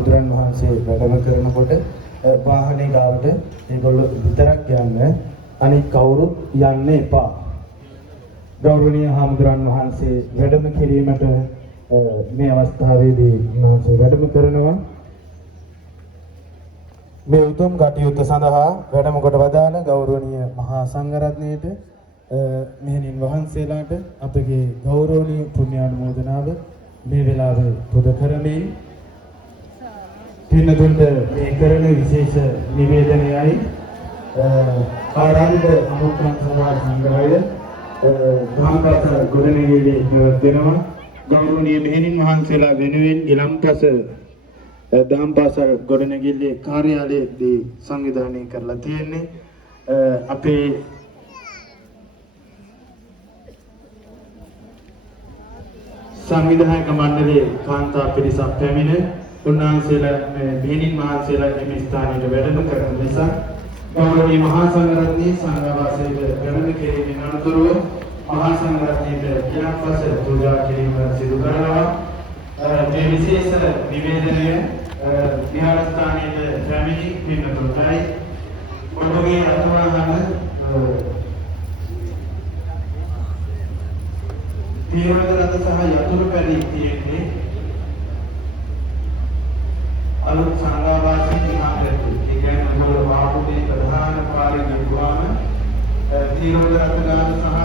හාමුදුරන් වහන්සේ වැඩම කරනකොට වාහනේ ගාවට ඒගොල්ලෝ විතරක් යන්න අනිත් කවුරුත් යන්න එපා. ගෞරවනීය හාමුදුරන් වහන්සේ වැඩම කිරීමට මේ අවස්ථාවේදී උන්වහන්සේ වැඩම කරනවා. මේ උතුම් කටයුත්ත සඳහා වැඩම කොට වදාළ ගෞරවනීය මහා සංඝරත්නයට මෙහෙණින් වහන්සේලාට අපගේ ගෞරවනීය පුණ්‍යානුමෝදනාව මේ වෙලාවේ පුද කරමින් පින්නතුන්ට මේ කරන විශේෂ නිවේදනයයි ආරම්භ අනුක්‍රම සභා සංග්‍රහය ධම්පස ගොඩනැගිලි දෙනවා. ගෞරවනීය මෙහෙණින් වහන්සේලා වෙනුවෙන් ගිලම්පස ධම්පස ගොඩනැගිල්ලේ කාර්යාලයේදී සංවිධානය කරලා තියෙන්නේ. අපේ සංවිධායක මණ්ඩලයේ කාන්තා පිරිසක් පැමිණ උන්වහන්සේලා මෙහෙණින් වහන්සේලා මේ ස්ථානයේ වැඩම කරන නිසා ගෞරවනීය මහා සංඝරත්නයේ සංඝවාසයේ වැඩම කිරීමෙන් අනතුරුව මහා සංඝරත්නයේ ගිලම්පස පූජා කිරීම සිදු කරනවා. මේ විශේෂ නිවේදනය විහාරස්ථානයේ පැමිණි පින්නතුන්ටයි ඔබගේ අතුවාහන තීරණගත සහ යතුරු පැලි තියෙන්නේ අලුත් සංඝවාසී විහාරයේ. ඒ කියන්නේ මොළ වාහුවේ ප්‍රධාන පාරේ ගිහුවාම තීරණගත ගාන සහ